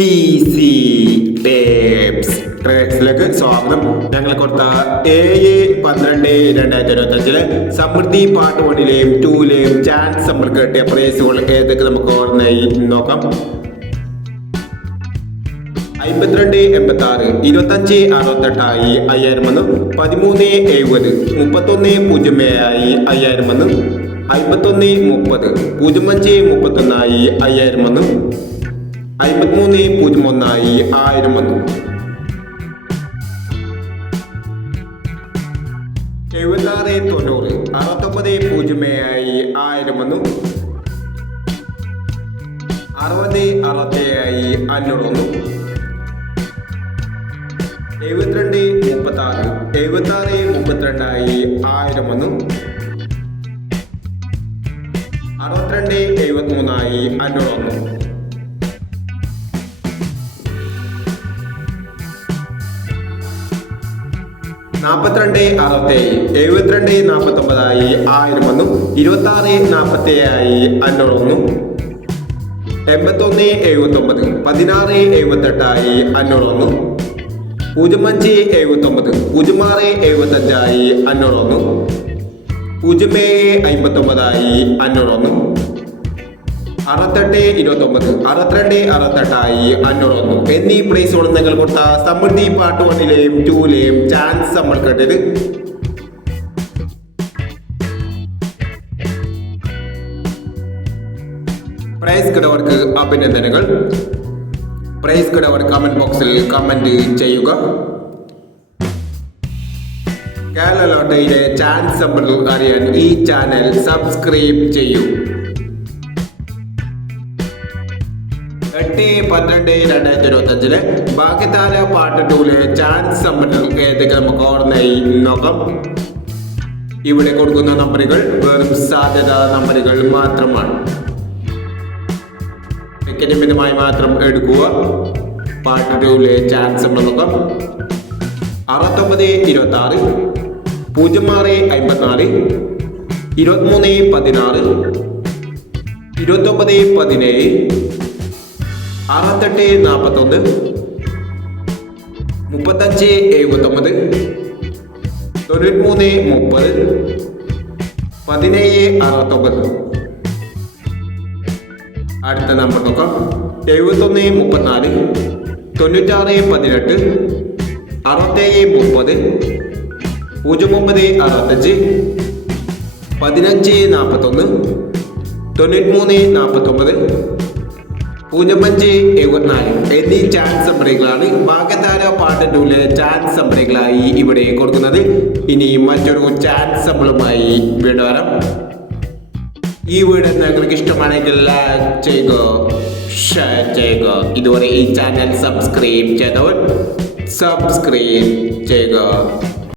Easy ട്രേഡ്സിലേക്ക് സ്വാഗതം. ഞങ്ങൾ കൊടുത്ത 7/12/2025 സമൃദ്ധി പാർട്ട് 1ലെയും 2ലെയും ചാൻസ് നമ്മൾ കിട്ടിയ പ്രൈസുകൾ ഏതൊക്കെ നമുക്ക് ഓർമ്മയായി നോക്കാം. 52.86, 25.68 5000 വന്നു. 13.70, 31.07 5000 വന്നു. 51.30, 05.31 5000 വന്നു. 53.01 1000 വന്നു. 76.90, 69.07 1000 വന്നു. 60.67 500 വന്നു. 72.36, 76.32 1000 വന്നു. 62.73 500 വന്നു. 42.67, 72.49 1000 വന്നു. 26.47 500 വന്നു. 81.79, 16.78 500 വന്നു. 05.79, 06.75 500 വന്നു. 07.59 500 വന്നു. 68.29, 62.68 500 വന്നു. എന്നീ പ്രൈസുകൾ നിങ്ങൾ കൊടുത്ത സമൃദ്ധി പാർട്ട് 1ലെയും 2ലെയും ചാൻസ് നമ്മൾ കേട്ടത്. പ്രൈസ് കിടവർക്ക് അഭിനന്ദനങ്ങൾ. പ്രൈസ് കിടവർ കമന്റ് ബോക്സിൽ കമന്റ് ചെയ്യുക. കേരള ലോട്ടറിയിലെ ചാൻസ് നമ്മൾ അറിയാൻ ഈ ചാനൽ സബ്സ്ക്രൈബ് ചെയ്യൂ. 8/12/2025 ഭാഗ്യതാര പാർട്ട് 2ലെ ചാൻസ് നമ്പറുകൾ ഏതൊക്കെ നമുക്ക് ഓർമ്മയായി നോക്കാം. ഇവിടെ കൊടുക്കുന്ന നമ്പറുകൾ വെറും സാധ്യത നമ്പറുകൾ മാത്രമാണ്. ടിക്കറ്റ് മാത്രം എടുക്കുക. പാർട്ട് 2ലെ ചാൻസ് നമ്മൾ നോക്കാം. 69.26, 06.54, 23.16, 29.17, 68.41, 35.79, 93.30, 17.69. അടുത്ത നമ്പർ നോക്കാം. 71.34, 96.18, 67.30, 09.65, 15.41, 93.49, 05.74 എന്നീ ചാൻസ് നമ്പറുകളാണ് ഭാഗ്യതാര പാർട്ട് 2ലെ ചാൻസ് നമ്പറുകളായി ഇവിടെ കൊടുക്കുന്നത്. ഇനി മറ്റൊരു ചാൻസ് നമ്പറുമായി വീണ്ടും വരാം. ഈ വീഡിയോ നിങ്ങൾക്ക് ഇഷ്ടമാണെങ്കിൽ ലൈക്ക് ചെയ്യുക, ഷെയർ ചെയ്യുക. ഇതുവരെ ഈ ചാനൽ സബ്സ്ക്രൈബ് ചെയ്തവർ സബ്സ്ക്രൈബ് ചെയ്യുക.